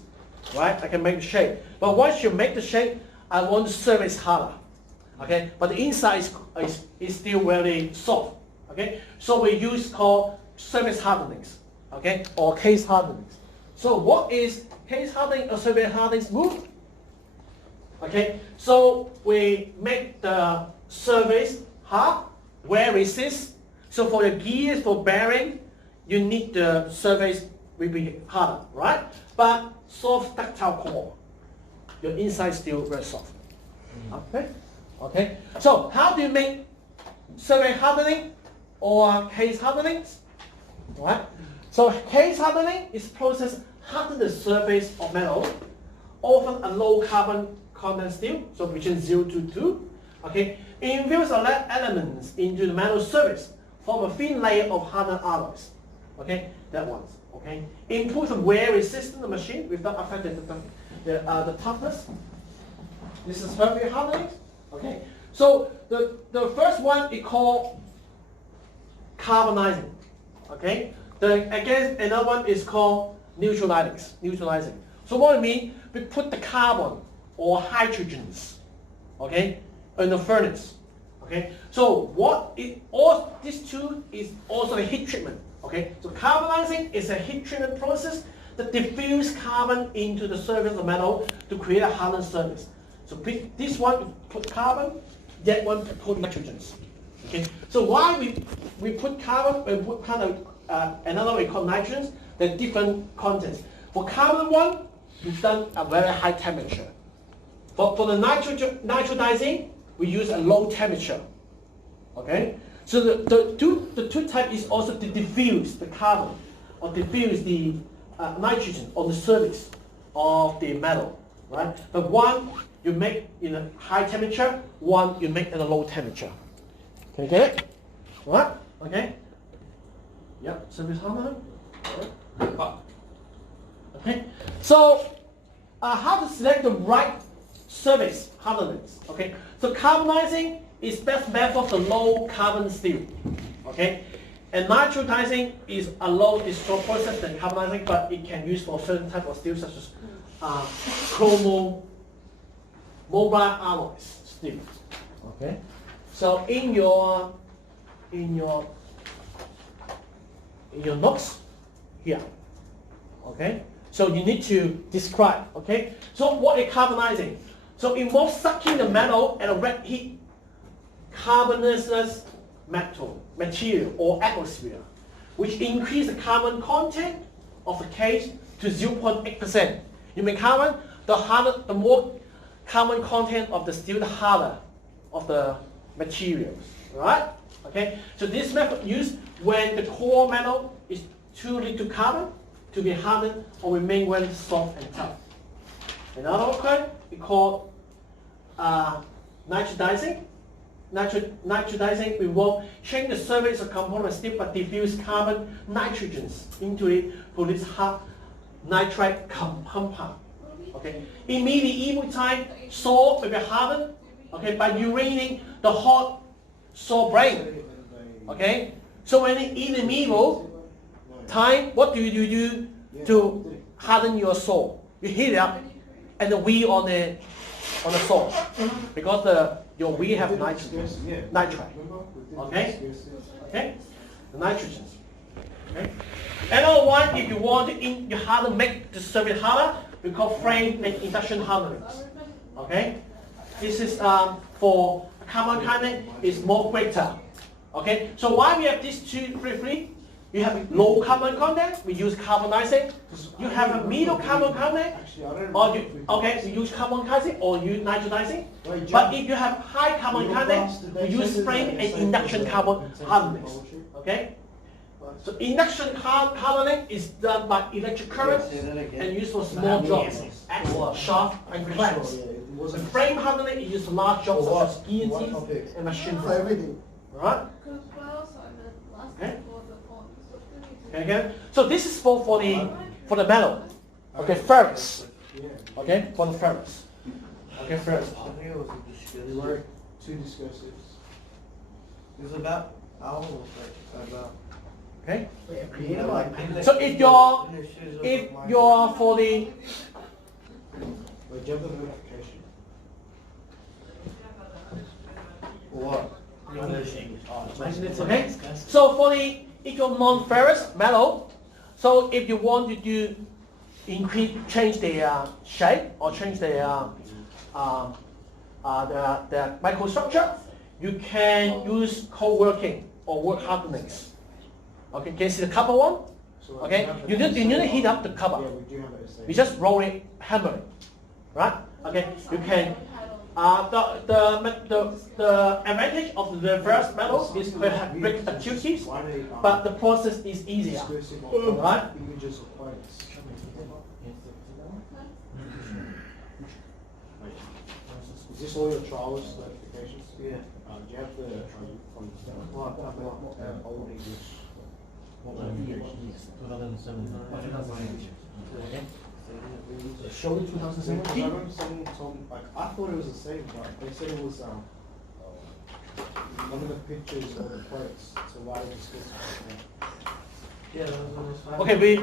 right? I can make the shape. But once you make the shape, I want the surface harder. Okay, but the inside is still very soft. Okay, so we use called surface hardenings. Okay, or case hardenings. So what is case hardening or surface hardening move? Okay, so we make the surface hard, wear resist. So for the gears, for bearing, you need the surface will be harder, right? But soft ductile core, your inside still very soft. Okay, okay. So how do you make surface hardening or case hardening? Right. So case hardening is process harden the surface of metal, often a low carbon content steel, so between 0 to 2. Okay, infuse elements into the metal surface, form a thin layer of hardened alloys. Okay, that one. Okay, improve the wear resistant machine without affecting the toughness. This is surface hardening. Okay, so the first one is called carbonizing. Okay, again another one is called neutralizing. So what I mean, we put the carbon or hydrogens, okay, in the furnace. Okay, so these two is also a heat treatment. Okay, so carbonizing is a heat treatment process that diffuse carbon into the surface of metal to create a hardened surface. So this one put carbon, that one put nitrogens. Okay, so why we put carbon, we put kind of another we call nitrogens, they're different contents. For carbon one, we've done a very high temperature. But for the nitrodizing, we use a low temperature. Okay, so the two type is also to diffuse the carbon or diffuse the nitrogen on the surface of the metal, right? But one you make in a high temperature, one you make at a low temperature. Can you get it? What? Okay. Yep. Surface hardening. Okay. So how to select the right surface hardenings? Okay. So carbonizing is best method for low carbon steel. Okay. And nitrodizing is a low distort process than carbonizing, but it can use for certain type of steel such as chromo mobile alloys steel. Okay. So in your notes here. Okay. So you need to describe. Okay. So what is carbonizing? So it involves sucking the metal at a red heat carbonaceous material or atmosphere, which increase the carbon content of the case to 0.8%. You make carbon, the more carbon content of the steel, the harder of the materials, right? Okay, so this method used when the core metal is too little carbon to be hardened or remain very soft and tough. Another one we call nitrodizing. Nitrodizing involves change the surface of component steel but diffuse carbon nitrogens into it for this hard nitride compound. Okay. In medieval time, saw will be hardened, okay, by uranium the hot saw blade. Okay. So when in the medieval time, what do you do to harden your saw? You heat it up and the wheel on the saw, because your wheel have nitrate. Okay. Okay. The nitrogen. Okay. Another one, if you want to make the surface harder, we call frame and induction hardening. Okay. This is for carbon carbonate is more greater. Okay. So why we have these two briefly? You have low carbon content, we use carbonizing. You have a middle carbon carbonate, or you use carbonizing or use nitrodizing. But if you have high carbon carbonate, we use frame and induction carbon hardening. Okay? So induction hardening is done by electric current and used for small jobs, axle, shaft, and clamps. The frame hardening is used for large jobs such as guillotines and machine for everything. Right? Okay. Okay. So this is for the metal. Okay, ferrous. Okay, for the ferrous. Okay, ferrous. Two discursives. It's about about. Okay. So if you're for the Job notification. What? Okay. So for the if you're non-ferrous metal, so if you want to do change the shape or change the microstructure, you can use cold working or work hardenings. Okay, can you see the copper one? Okay, you need to heat up the copper. You just roll it, hammer it, right? Okay, you can. The advantage of the ferrous metals is to have great activities, but the process is easier, right? Is this all your trials notifications? Yeah. Do you have the old English? 2007. Show you 2017. I remember someone told me, like, I thought it was the same, but they said it was one of the pictures of the plates. So why did you discuss it? Yeah, that was fine. Okay, we. Yeah,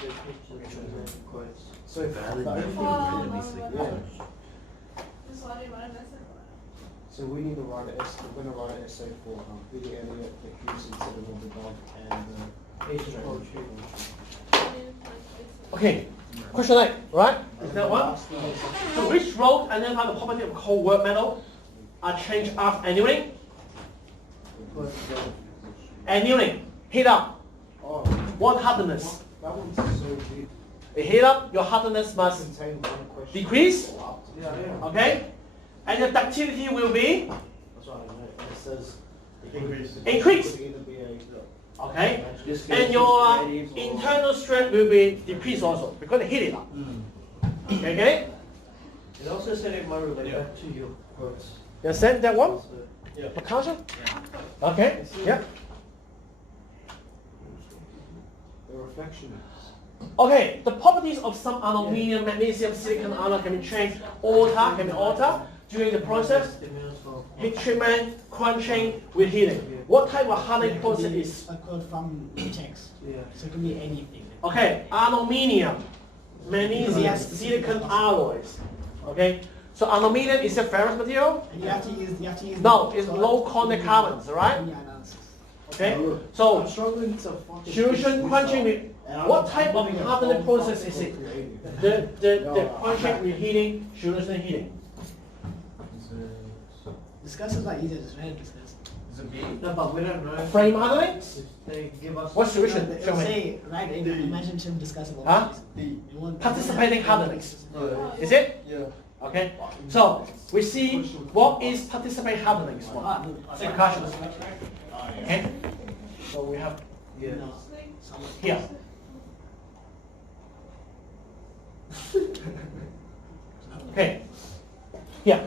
the pictures of the quotes. So if So we need to write an essay. We're going to write an essay for Billy Elliot, the Hughes incident of the dog, and Okay, question 8, right? Is that one? So which road identify the property of cold work metal are changed after annealing? Annealing, heat up. Oh, What hardness? that one's so deep. Heat up, your hardness must Contain one question. decrease, Yeah, yeah. okay? And the ductility will be That's right. It says increase, could either be okay? And your internal strength will be decreased also because they heat it up. Okay? It also said it might relate back to your quotes. You understand that one? Yeah. Makasha? Okay, yeah. the reflection. Okay, the properties of some aluminum, magnesium, silicon, iron can be changed, can be altered during the process. Heat treatment, quenching with heating. What type of hardening process is? A code from text. Yeah. So it can be anything. Okay, aluminum, magnesium, silicon alloys. Okay, so aluminum is a ferrous material. And you have to use. No, it's low contact carbons, right? In your analysis. Okay, so I'm struggling to fucking fusion quenching with what type of hardening process is it? The quenching with heating, fusion and heating. Discuss is not easy to discuss. No, but we don't know. Frame hardening? They give us. What's solution? It'll Show me. say, right, imagine Tim discussing what Huh? Participating hardening. Is it? Yeah. Okay. So we see what is participating hardening. Second question. Okay. So we have Yeah. here. Okay. Here.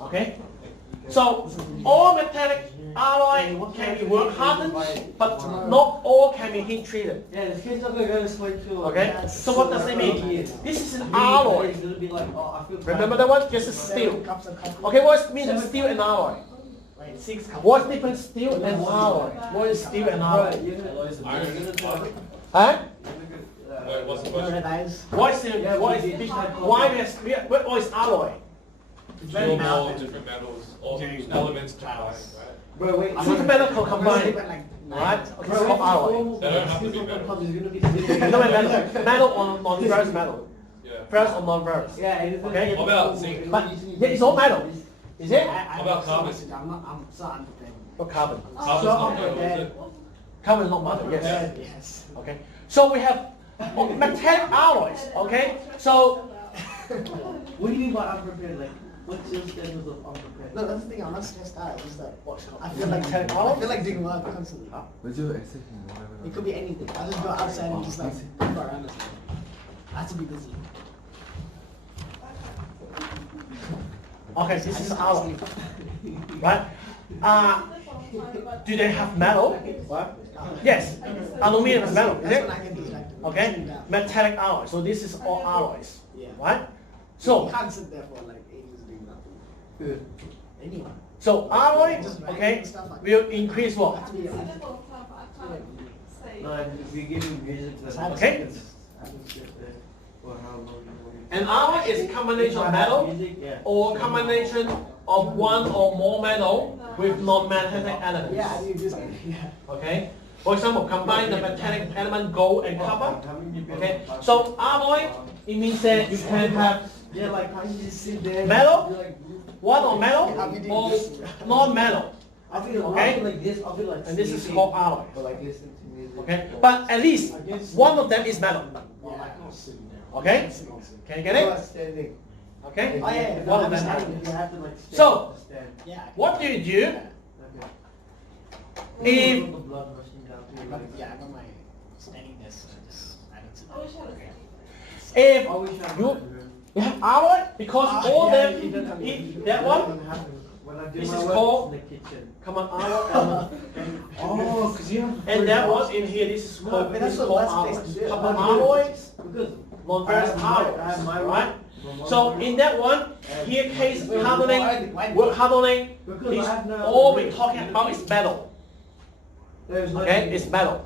Okay. So all metallic alloy can be work hardened, but not all can be heat treated. Yeah, the kids are going to switch to. Okay? So what does it mean? This is an alloy. It's going to be like, oh, I feel Remember that one? This is steel. Okay, what's the meaning of steel and alloy? What's the difference steel and alloy? What is steel and alloy? Huh? Wait, what's the question? What is steel? What is alloy? Two more different metals, all elements combined, right? Bro, wait. Two metal combined. Right? Okay, it's called alloy. They don't have to be metal. No, metal. Metal or non-ferrous metal. Yeah. Ferrous or non-ferrous. Yeah, it is. Okay? What about zinc? But yeah, it's all metal. Is it? How about carbon? I'm so unprepared. Or carbon? Carbon's not metal, is it? Carbon is not metal, yes. Yes. Okay. So we have metallic alloys. Okay. So What do you mean by unprepared? Like, what's your status of unprepared? No, that's the thing. I'm not stressed out. It's that I feel like doing work constantly. It could be anything. I just go outside and just like go around. I have to be busy. okay, this is alloy. Right? Do they have metal? What? Yes. Aluminum is metal, is That's it? when I can do like Okay. Metallic alloy. So this is all alloys. Yeah. Right? So you So can't sit there for like ages doing nothing. Anyone. so alloy, okay, will increase what? Have to be No, if we give you music, that's Okay. For how long you want it. An alloy is a combination of metal Music, yeah. or combination of one or more metal with non-metallic elements. Yeah, I do this. Yeah. Okay? For example, combine the metallic element gold and copper. Okay? So alloy, it means that you can have Yeah, like how you just sit there. Metal? you're like, one or metal or non-metal. I feel Okay. like this, I feel like And this is sleeping, called alloy. or like listening to music. Okay? But at least one of them is metal. Okay? Can you get Or it? standing. Okay? Oh, yeah, yeah. One of them is You metal. have to like stand. So, stand. Yeah. what do you do Okay. if The blood rushing down to your legs. Yeah, I got my standing desk. So I just I don't sit if I wish I you could. you have alloy because all yeah, them it doesn't- if that one When I do This my is work called- in the kitchen. come on alloy Oh, because you have. and that one in here this is No, called but this that's is the called last alloy. place to do it. Copper Because- alloys, Because non-ferrous I have alloys, my right? work. So in that one, here case hardening, work hardening Because is I have no- all we're talking about is metal. There's no. Okay, it's metal.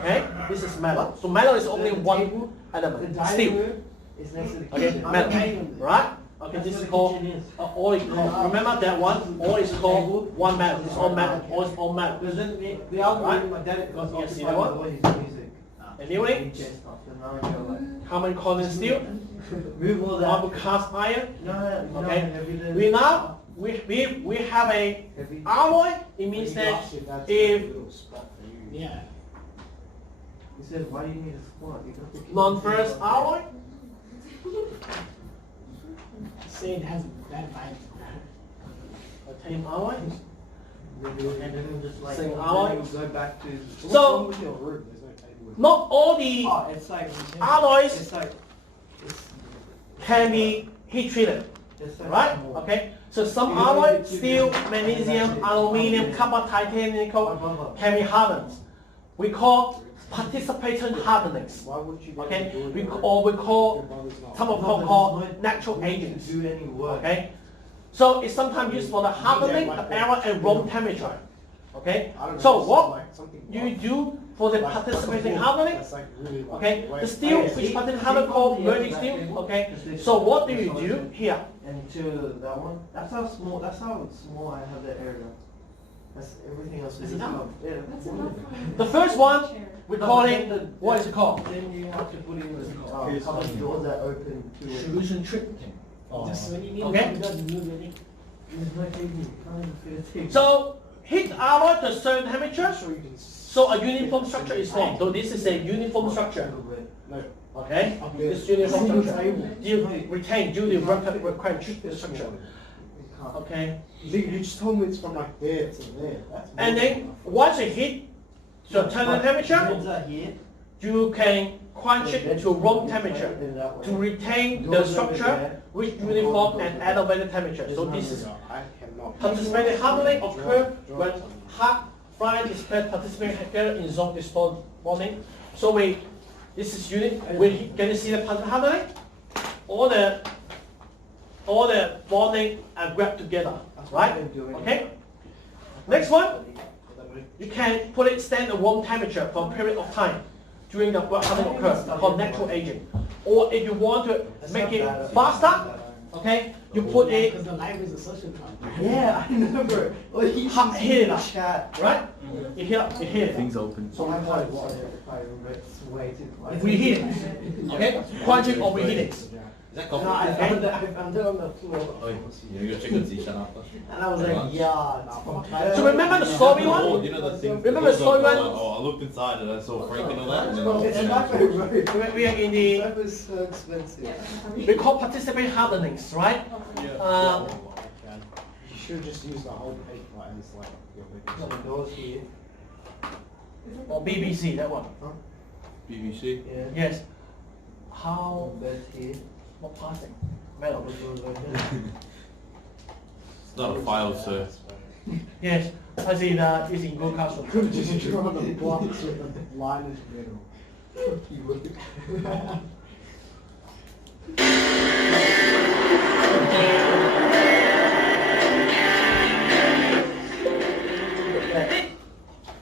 Okay, this is metal. So metal is only one The element. dining Steel. room is next to the Okay, kitchen. metal. Right? Okay, this is called all is called. Remember that one? All is called one metal. It's all metal. All is all metal. Because then the algorithm, my dad got You see occupied that one? with all his music. Anyway, DJ stuff. So now you're like, common common steel, move all that. marble cast iron. No, no, Okay. everything. We now we have a Every- alloy. It means that if Yeah. He said, why do you need a squat? You got the non-ferrous alloy, Say it has bad vibes. titanium alloy. And then just like, Same then alloy. you go back to. So not all the Oh, it's like. alloys It's like. It's, can be heat treated, it's like right? more. Okay. So some alloy, steel, magnesium, aluminum, copper, titanium, nickel, can be hardened. We call participation hardenings. Why would you? Okay. We call some of them called natural agents. Do any work. Okay. So it's sometimes used for the hardening of air and room temperature. Okay. So what you do for the participating hardening? Okay. The steel which participating hardening called virgin steel. Okay. So what do you do here? And to that one, that's how small I have that area. That's everything else is enough. Yeah, that's enough. The first one we call it. What is it called? Then you have to put in a couple of doors that open to it. Solution treatment. Just when you need Okay. to move it. It's not taking, can't even fit it. So heat alloy to a certain temperature. So a uniform structure is formed. So this is a uniform structure. Okay. This uniform structure. You retain due to requirement structure. Okay. You just told me it's from like there to there. That's And then once you heat to a certain temperature, Doors are here. you can quench it to room temperature to retain the structure with uniform and elevated temperature. So this is participating hardening occur when hard fly display participating together in zone distorted bonding. So this is unit. We're gonna see the hardening. All the bonding are grabbed together, right? Okay. Next one, you can put it stand at room temperature for a period of time during the hardening occurs, called natural aging. Or if you want to make it faster, okay, you put it. Because the libraries are social time. Yeah, I remember. Well, he Heat it up, chat. right? You heat it. Things open. So I thought if I remember, it's way too quiet. Reheat it, okay? Quench it or reheat it. Is that No, coffee? I found it on the floor. Oh, you got chicken tea, shut up. And I was like, yeah, it's from Thailand. So remember the story Oh, one? you know the thing. Remember the story one? Oh, I looked inside and I saw Frank and all that. And then It's my favorite. We are in the, That was so expensive. we call participant hardenings, right? You should just use the whole paper and it's like your So the doors here. Or BBC, that one. BBC. Yeah. Yes. How, Beds here. what passing? Metal. It's not a file, sir. Yes, I see that is in good classroom. Just draw the blocks with the line in the middle.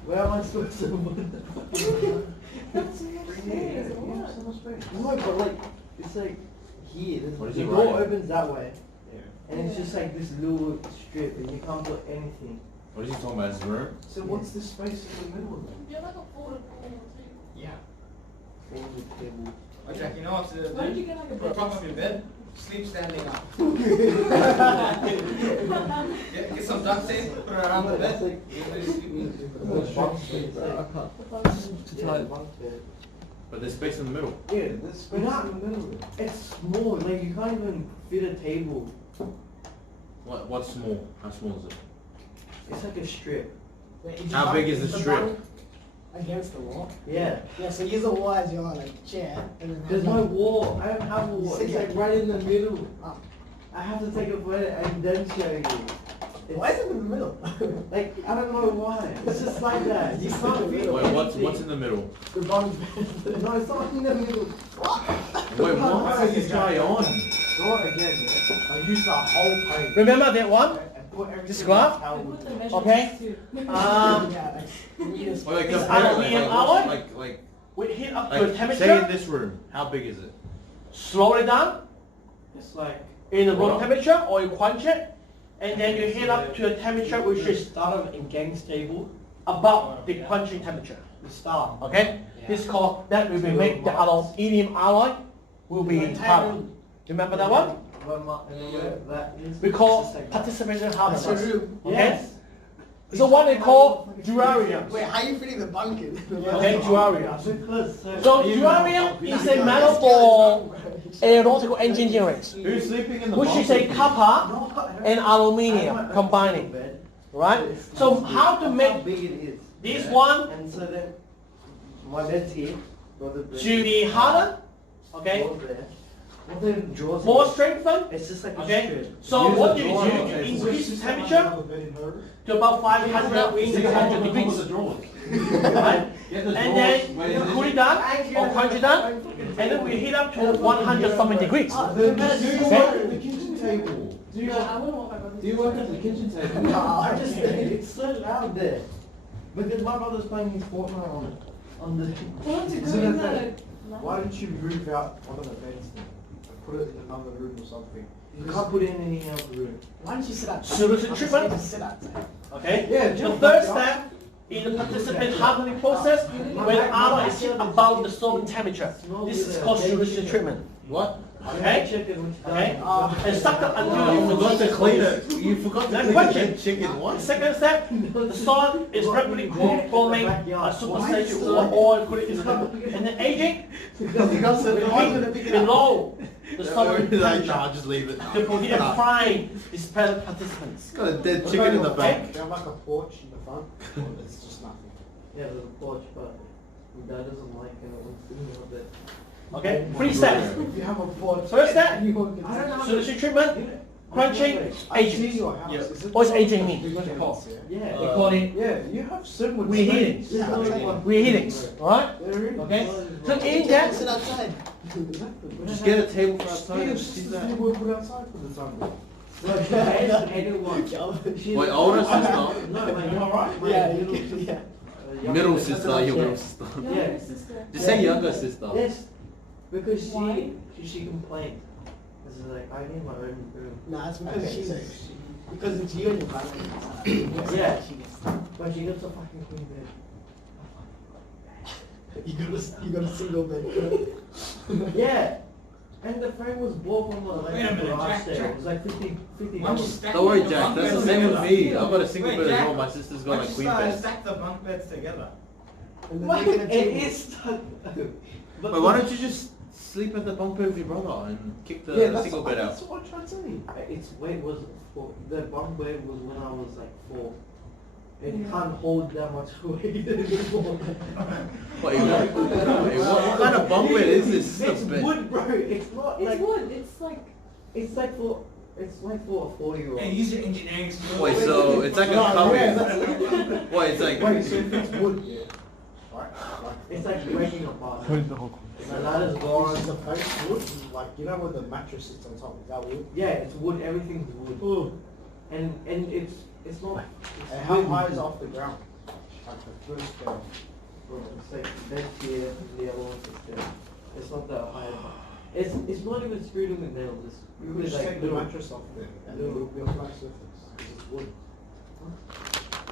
Where am I supposed to put No, but like, it's like here. What is The he door writing? opens that way. Yeah. And it's just like this little strip and you can't put anything. What is he talking about? His room? So what's the space in the middle of it? Yeah. Folded table. Oh, Jack, you know what to do? Why did you get like a Put top of your bed, sleep standing up. Get some duct tape, put it around the bed. But there's space in the middle. Yeah, there's space in the middle. It's small, like you can't even fit a table. What's small? How small is it? It's like a strip. How big is the strip? Against the wall? Yeah. Yeah, so use the wall as your like chair. And then There's no wall. I don't have a wall. It's like right in the middle. Ah. I have to take a photo and then show you. Why is it in the middle? Like, I don't know why. It's just like that. You can't fit Wait, what's in the middle? The bottom. No, it's not in the middle. Wait, what is this guy on? Draw it again, yeah? I use the whole page. Remember that one? And put everything This graph? how we do it. Okay. Yeah, Wait, It's aluminium alloy. like, We heat up to a say in temperature, this room, how big is it? slow it down It's like, in the room temperature or you quench it, and then you heat up to a temperature which is start of in gang's table. above the quenching temperature. The start. Okay? This called, that will be make the aluminium alloy will be hardened. Remember that one? That is. We call participation hardeners. Okay? Yes. So what they call durarium. Wait, how are you fitting the bunk in? Okay, durarium. Because, So durarium is a metal for aeronautical engineering, Who's sleeping in the which is a copper and aluminium combining, right? So how to How make big it is. this one And so then, my bed's here. to be harder, okay, Goes there. What then draws more it? strengthened, It's just like a okay? strip. So Use what a you drawer do, on you it. increase the temperature to about 500 degrees, right? And then you cool it down or quench it down, and then we heat up to 100 something degrees. Do you work at the kitchen table? Do you work at the kitchen table? No, I just it's so loud there. Because my brother's playing his Fortnite on the. Why don't you move out one of the beds then? And put it in another room or something? You can't put it in any other room. Why don't you sit outside? Solution treatment. Just sit outside. Okay? Yeah, The just third like step in the participant hardening process, when the alloy is heat above the solvent temperature. This is called solution treatment. What? Okay? Okay? And suck up until You forgot to clean it. You forgot to Next clean question. the chicken. The What? second step, the solid is rapidly cooled, forming a superstage or oil and then aging below the solid temperature I'll just leave it. to produce a frying dispelled participants. Got a dead chicken in the back. Do you have like a porch in the front? Or it's just nothing? Yeah, there's a porch, but Dad doesn't like when sitting on bed. Okay, 3 steps. If you have a board. First step, you won't get I don't know. solution treatment, crunching, I've seen aging. your house. Is it What's not aging just mean? big house, yeah? Yeah. We call it Yeah, you have similar. reheating. Reheatings, alright? Okay? So in that, Sit outside. Just get a table for outside and Steve, see that. Steve will put outside for the Sunday. My older sister, No, like, you're alright. Yeah, yeah. middle sister, your middle sister. Yeah. Just say younger sister. Yes, because she complained. This is like, I need my own room. Nah, it's because it's you and your family. Yeah. She gets, But she gets a fucking queen bed. you got a single bed. Yeah. And the frame was bought from Wait a like minute, garage Jack, sale. Jack. It was like 50 Why don't you dollars. stack Don't worry, the Jack. bunk That's the beds same with together? me. I've got a single Wait, bed as Jack, well. My sister's why got a don't queen you bed. stack the bunk beds together? And then Wait, they get a it table. is stuck. But Wait, why don't you just sleep at the bunk bed with your brother and kick the Yeah, that's single bed out? That's what I'm trying to say. Its weight was for the bunk bed was when I was like 4. It can't hold that much weight anymore. Wait, what kind of bunk bed is this? It's a bed. wood, bro. It's not It's like wood. It's like it's like for a 40-year-old. Hey, use your engineering skills. Wait, so it's like a No, cupboard. yeah, that's- Wait, it's like. Wait, so if it's wood, yeah. Right? It's like breaking apart. Where's the whole My ladder's gone. Is the post wood? Like, you know where the mattress sits on top? Is that wood? Yeah, it's wood. Everything's wood. And it's not. It's And how wood. high is it off the ground? Like the first Bro, it's like that here, the other one's just there. It's not that high. It's not even screwed in with nails. It's You really just like take the little. mattress off there and then it'll be a flat surface because it's wood.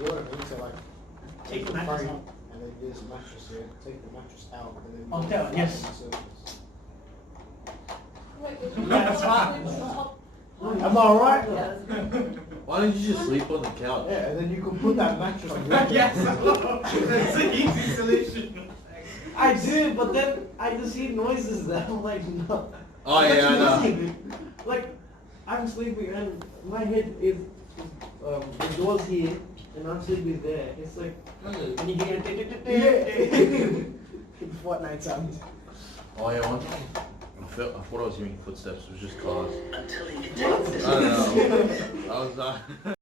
Wood, I need to like Take the the mattress frame out. and then there's a mattress here. Take the mattress out and then Oh, you that one, yes. flatten the surface. wait, would you That's like fine. on top? Am I right? Yeah. Why don't you just sleep on the couch? Yeah, and then you can put that mattress on your Yes, that's an easy solution. I do, but then I just hear noises that I'm like, no. Oh yeah, I know. Listen, like, I'm sleeping and my head is, the door's here and I'm sleeping there. It's like, And you get Fortnite sounds. Oh yeah, one time I thought I was hearing footsteps. It was just cars. Until he can take the I don't know. I was.